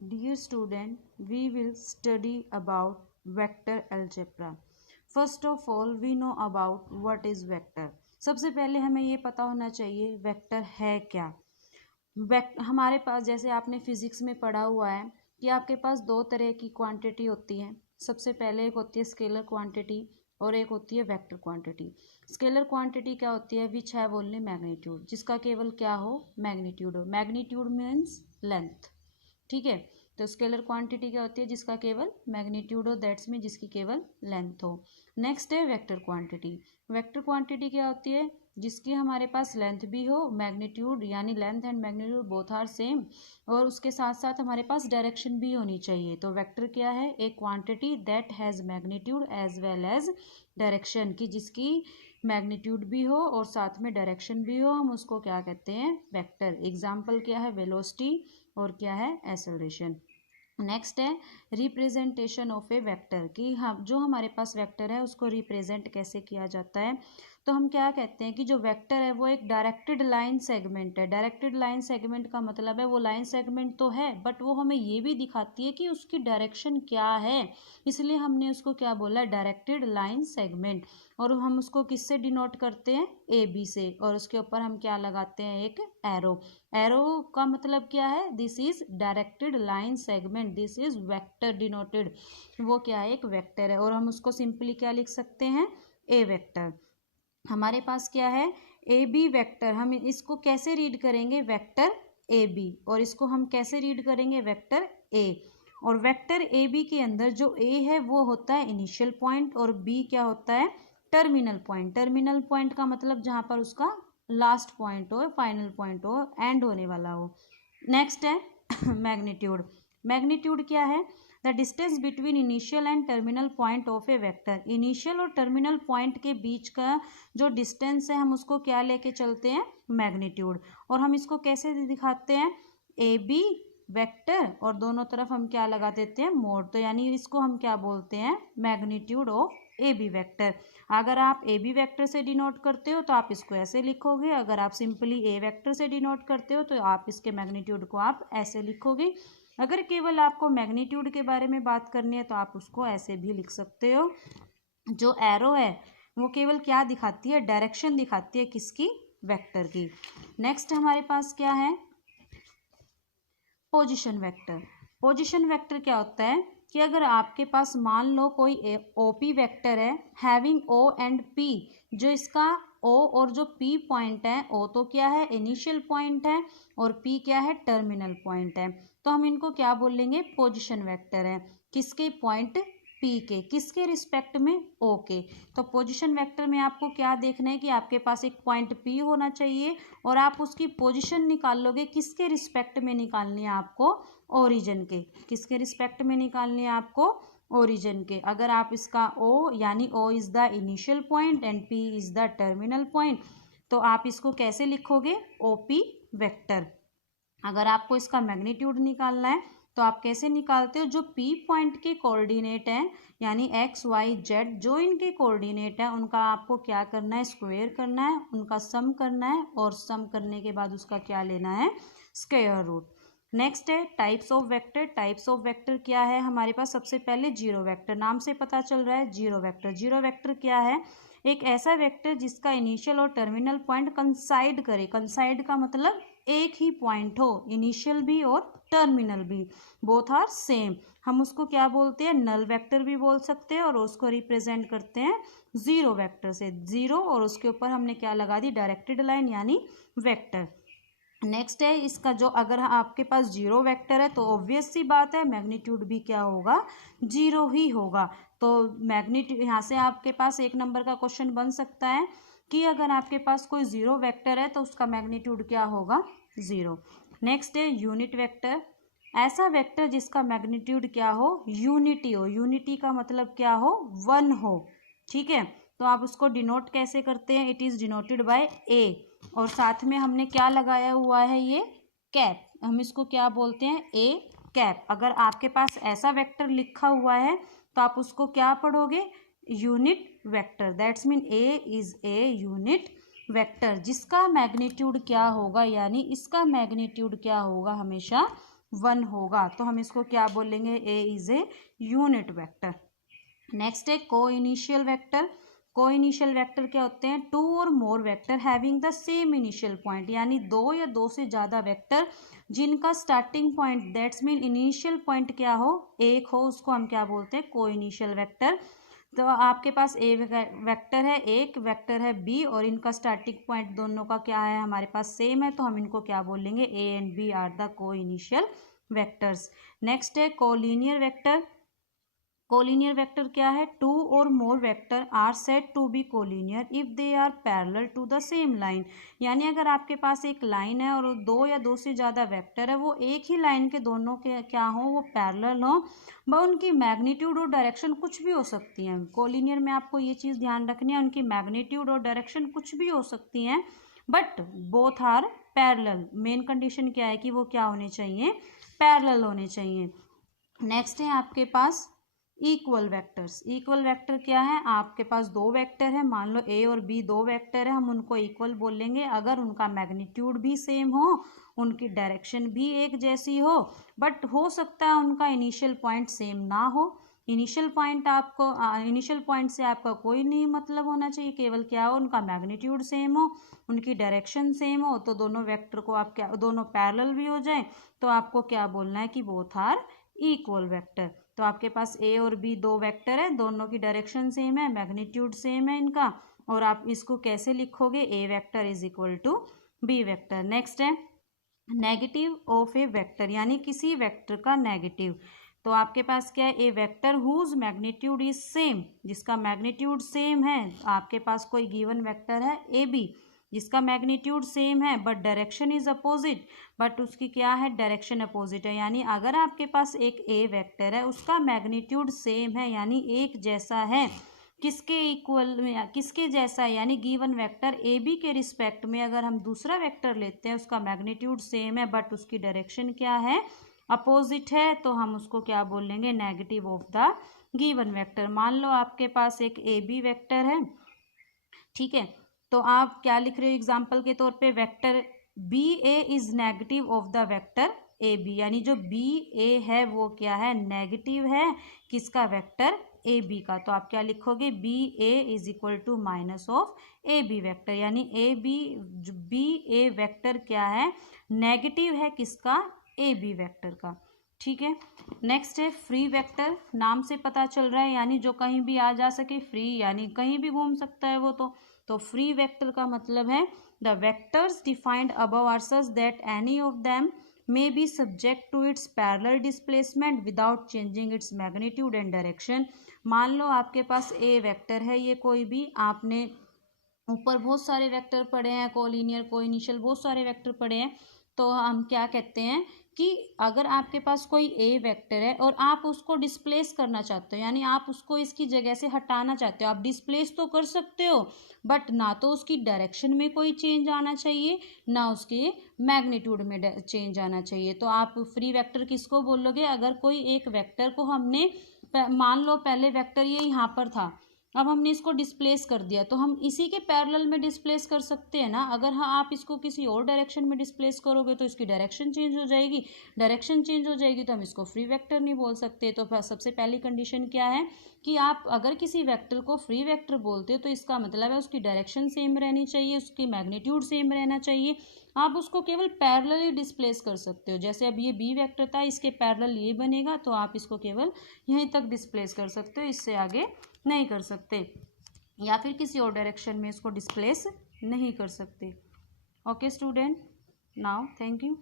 Dear student, we will study about vector algebra. First of all, we know about what is vector. सबसे पहले हमें ये पता होना चाहिए वेक्टर है क्या। हमारे पास जैसे आपने फिजिक्स में पढ़ा हुआ है कि आपके पास दो तरह की क्वांटिटी होती है। सबसे पहले एक होती है स्केलर क्वांटिटी और एक होती है वेक्टर क्वांटिटी। स्केलर क्वांटिटी क्या होती है? विच हैव ओनली मैग्नीट्यूड, जिसका केवल क्या हो? मैग्नीट्यूड हो। मैग्नीट्यूड मीन्स लेंथ, ठीक है। तो स्केलर क्वांटिटी क्या होती है? जिसका केवल मैग्नीट्यूड हो, दैट्स मीन जिसकी केवल लेंथ हो। नेक्स्ट है वेक्टर क्वांटिटी। वेक्टर क्वांटिटी क्या होती है? जिसकी हमारे पास लेंथ भी हो, मैग्नीट्यूड यानी length and magnitude both are same, और उसके साथ साथ हमारे पास डायरेक्शन भी होनी चाहिए। तो वेक्टर क्या है? एक quantity that has magnitude as well as direction, की जिसकी मैग्नीट्यूड भी हो और साथ में डायरेक्शन भी हो, हम उसको क्या कहते हैं? वेक्टर। एग्जाम्पल क्या है? वेलोसिटी और क्या है? एक्सेलरेशन। नेक्स्ट है रिप्रेजेंटेशन ऑफ ए वेक्टर, कि हम जो हमारे पास वेक्टर है उसको रिप्रेजेंट कैसे किया जाता है। तो हम क्या कहते हैं कि जो वेक्टर है वो एक डायरेक्टेड लाइन सेगमेंट है। डायरेक्टेड लाइन सेगमेंट का मतलब है वो लाइन सेगमेंट तो है बट वो हमें ये भी दिखाती है कि उसकी डायरेक्शन क्या है, इसलिए हमने उसको क्या बोला? Directed line segment. और हम उसको किससे डिनोट करते हैं? ए बी से, और उसके ऊपर हम क्या लगाते हैं? एक एरो। एरो का मतलब क्या है? This is directed line segment, this is vector denoted. वो क्या है? एक वेक्टर है, और हम उसको सिंपली क्या लिख सकते हैं? A vector. हमारे पास क्या है? A B vector. हम इसको कैसे रीड करेंगे? Vector A B. और इसको हम कैसे रीड करेंगे? Vector A. और वेक्टर ए बी के अंदर जो ए है वो होता है इनिशियल पॉइंट, और बी क्या होता है? Terminal point. टर्मिनल पॉइंट का मतलब जहाँ पर उसका लास्ट पॉइंट हो, फाइनल पॉइंट हो, एंड होने वाला हो। नेक्स्ट है मैग्नीट्यूड। मैग्नीट्यूड क्या है? The distance between initial and terminal point of a vector. Initial और टर्मिनल पॉइंट के बीच का जो डिस्टेंस है हम उसको क्या लेके चलते हैं? मैग्नीट्यूड। और हम इसको कैसे दिखाते हैं? ए बी वेक्टर, और दोनों तरफ हम क्या लगा देते हैं? मोड। तो यानी इसको हम क्या बोलते हैं? Magnitude of A B vector. अगर आप ए बी वेक्टर से डिनोट करते हो तो आप इसको ऐसे लिखोगे, अगर आप सिंपली ए वेक्टर से डिनोट करते हो तो आप इसके मैग्नीट्यूड को आप ऐसे लिखोगे। अगर केवल आपको मैग्नीट्यूड के बारे में बात करनी है तो आप उसको ऐसे भी लिख सकते हो। जो एरो है वो केवल क्या दिखाती है? डायरेक्शन दिखाती है, किसकी? वेक्टर की। नेक्स्ट हमारे पास क्या है? Position vector. पोजीशन वेक्टर क्या होता है कि अगर आपके पास मान लो कोई ओपी वेक्टर है हैविंग ओ एंड पी, जो इसका ओ और जो पी पॉइंट है, ओ तो क्या है? इनिशियल पॉइंट है, और पी क्या है? टर्मिनल पॉइंट है। तो हम इनको क्या बोलेंगे? पोजीशन वेक्टर है। किसके? पॉइंट पी के। किसके रिस्पेक्ट में? ओ के। तो पोजीशन वेक्टर में आपको क्या देखना है कि आपके पास एक पॉइंट पी होना चाहिए, और आप उसकी पोजीशन निकाल लोगे। किसके रिस्पेक्ट में निकालनी है आपको? ओरिजिन के। किसके रिस्पेक्ट में निकालनी है आपको? ओरिजिन के। अगर आप इसका ओ यानी O is the initial point and P is the terminal point, तो आप इसको कैसे लिखोगे? OP vector. अगर आपको इसका मैग्नीट्यूड निकालना है तो आप कैसे निकालते हो? जो पी पॉइंट के कोऑर्डिनेट हैं यानी एक्स वाई जेड, जो इनके कोऑर्डिनेट है उनका आपको क्या करना है? स्क्वायर करना है, उनका सम करना है, और सम करने के बाद उसका क्या लेना है? Square root. नेक्स्ट है types of vector. Types of vector क्या है हमारे पास? सबसे पहले जीरो वेक्टर। नाम से पता चल रहा है जीरो वेक्टर। जीरो वेक्टर क्या है? एक ऐसा वेक्टर जिसका इनिशियल और टर्मिनल पॉइंट कंसाइड करे। कंसाइड का मतलब एक ही पॉइंट हो, इनिशियल भी और टर्मिनल भी, बोथ आर सेम। हम उसको क्या बोलते हैं? नल वेक्टर भी बोल सकते हैं, और उसको रिप्रेजेंट करते हैं जीरो वेक्टर से। जीरो और उसके ऊपर हमने क्या लगा दी? डायरेक्टेड लाइन यानी वेक्टर। नेक्स्ट है इसका जो, अगर आपके पास जीरो वेक्टर है तो ऑब्वियस सी बात है मैग्नीट्यूड भी क्या होगा? जीरो ही होगा। तो मैग्नीट्यूड यहाँ से आपके पास एक नंबर का क्वेश्चन बन सकता है कि अगर आपके पास कोई जीरो वेक्टर है तो उसका मैग्नीट्यूड क्या होगा? जीरो। नेक्स्ट है यूनिट वेक्टर। ऐसा वेक्टर जिसका मैग्नीट्यूड क्या हो? यूनिटी हो। यूनिटी का मतलब क्या हो? वन हो, ठीक है। तो आप उसको डिनोट कैसे करते हैं? इट इज डिनोटेड बाय ए, और साथ में हमने क्या लगाया हुआ है? ये कैप। हम इसको क्या बोलते हैं? A cap. अगर आपके पास ऐसा वेक्टर लिखा हुआ है तो आप उसको क्या पढ़ोगे? Unit vector. That's mean A is a unit vector, जिसका मैग्नीट्यूड क्या होगा? यानी इसका मैग्नीट्यूड क्या होगा? हमेशा 1 होगा, तो हम इसको क्या बोलेंगे, A is a unit vector. Next है coinitial vector. Coinitial vector क्या होते हैं, two or more vector having the same initial point, यानी दो या दो से ज़्यादा वेक्टर जिनका starting point that's mean initial point क्या हो, एक हो, उसको हम क्या बोलते हैं, को इनिशियल वेक्टर। तो आपके पास ए वेक्टर है, एक वेक्टर है बी, और इनका स्टार्टिंग पॉइंट दोनों का क्या है, हमारे पास सेम है, तो हम इनको क्या बोलेंगे, A and B are the coinitial vectors. Next है कोलिनियर वेक्टर। कोलिनियर वेक्टर क्या है, two or more vector are said to be collinear if they are parallel to the same line, यानी अगर आपके पास एक लाइन है और दो या दो से ज़्यादा वेक्टर है, वो एक ही लाइन के दोनों के क्या हो, वो पैरेलल हो, व उनकी मैग्नीट्यूड और डायरेक्शन कुछ भी हो सकती हैं। कोलिनियर में आपको ये चीज़ ध्यान रखनी है, उनकी मैग्नीट्यूड और डायरेक्शन कुछ भी हो सकती हैं, but both are parallel. Main condition क्या है कि वो क्या होने चाहिए, पैरेलल होने चाहिए। नेक्स्ट है आपके पास इक्वल वेक्टर्स। इक्वल वेक्टर क्या है, आपके पास दो वेक्टर है, मान लो ए और बी दो वेक्टर है, हम उनको इक्वल बोलेंगे अगर उनका मैग्नीट्यूड भी सेम हो, उनकी डायरेक्शन भी एक जैसी हो, बट हो सकता है उनका इनिशियल पॉइंट सेम ना हो। इनिशियल पॉइंट से आपका कोई नहीं मतलब होना चाहिए, केवल क्या हो, उनका मैग्नीट्यूड सेम हो, उनकी डायरेक्शन सेम हो, तो दोनों वेक्टर को आप क्या, दोनों पैरेलल भी हो जाए, तो आपको क्या बोलना है कि बोथ आर इक्वल वेक्टर। तो आपके पास ए और बी दो वेक्टर है, दोनों की डायरेक्शन सेम है, मैग्नीट्यूड सेम है इनका, और आप इसको कैसे लिखोगे, A vector is equal to B vector. Next है नेगेटिव ऑफ ए वेक्टर, यानी किसी वेक्टर का नेगेटिव। तो आपके पास क्या है, a vector whose magnitude is same, जिसका मैग्नीट्यूड सेम है, आपके पास कोई गिवन वेक्टर है ए बी जिसका मैग्नीट्यूड सेम है but direction is opposite, but उसकी क्या है, डायरेक्शन अपोजिट है, यानी अगर आपके पास एक ए वेक्टर है, उसका मैग्नीट्यूड सेम है यानी एक जैसा है, किसके इक्वल, किसके जैसा है, यानी गिवन वेक्टर ए बी के रिस्पेक्ट में अगर हम दूसरा वेक्टर लेते हैं, उसका मैग्नीट्यूड सेम है बट उसकी डायरेक्शन क्या है, अपोजिट है, तो हम उसको क्या बोलेंगे, negative of the given vector. मान लो आपके पास एक ए बी वेक्टर है, ठीक है, तो आप क्या लिख रहे हो एग्जाम्पल के तौर पे, vector B A is negative of the vector A B, यानी जो बी ए है वो क्या है, नेगेटिव है किसका, वेक्टर ए बी का, तो आप क्या लिखोगे, B A is equal to minus of A B vector, यानी A B B A vector क्या है, नेगेटिव है किसका, ए बी वेक्टर का। ठीक है, नेक्स्ट है फ्री वेक्टर। नाम से पता चल रहा है यानी जो कहीं भी आ जा सके, फ्री यानी कहीं भी घूम सकता है वो, तो फ्री वेक्टर का मतलब है the vectors defined above are such that any of them may be subject to its parallel displacement without changing its magnitude and direction। मान लो आपके पास ए वेक्टर है, ये कोई भी, आपने ऊपर बहुत सारे वेक्टर पढ़े हैं, कोलिनियर कोइनिशियल बहुत सारे वेक्टर पढ़े हैं, तो हम क्या कहते हैं कि अगर आपके पास कोई ए वेक्टर है और आप उसको डिस्प्लेस करना चाहते हो, यानी आप उसको इसकी जगह से हटाना चाहते हो, आप डिस्प्लेस तो कर सकते हो बट ना तो उसकी डायरेक्शन में कोई चेंज आना चाहिए, ना उसके मैग्नीट्यूड में चेंज आना चाहिए। तो आप फ्री वेक्टर किसको बोलोगे, अगर कोई एक वेक्टर को हमने, मान लो पहले वेक्टर ये यहाँ पर था, अब हमने इसको डिस्प्लेस कर दिया, तो हम इसी के पैरेलल में डिस्प्लेस कर सकते हैं ना। अगर हाँ आप इसको किसी और डायरेक्शन में डिस्प्लेस करोगे तो इसकी डायरेक्शन चेंज हो जाएगी, डायरेक्शन चेंज हो जाएगी तो हम इसको फ्री वेक्टर नहीं बोल सकते। तो सबसे पहली कंडीशन क्या है कि आप अगर किसी वेक्टर को फ्री वेक्टर बोलते हो तो इसका मतलब है उसकी डायरेक्शन सेम रहनी चाहिए, उसकी मैग्नीट्यूड सेम रहना चाहिए, आप उसको केवल पैरेलल ही डिस्प्लेस कर सकते हो। जैसे अब ये बी वेक्टर था, इसके पैरेलल ये बनेगा, तो आप इसको केवल यहीं तक डिस्प्लेस कर सकते हो, इससे आगे नहीं कर सकते, या फिर किसी और डायरेक्शन में इसको डिस्प्लेस नहीं कर सकते। Okay student, now thank you.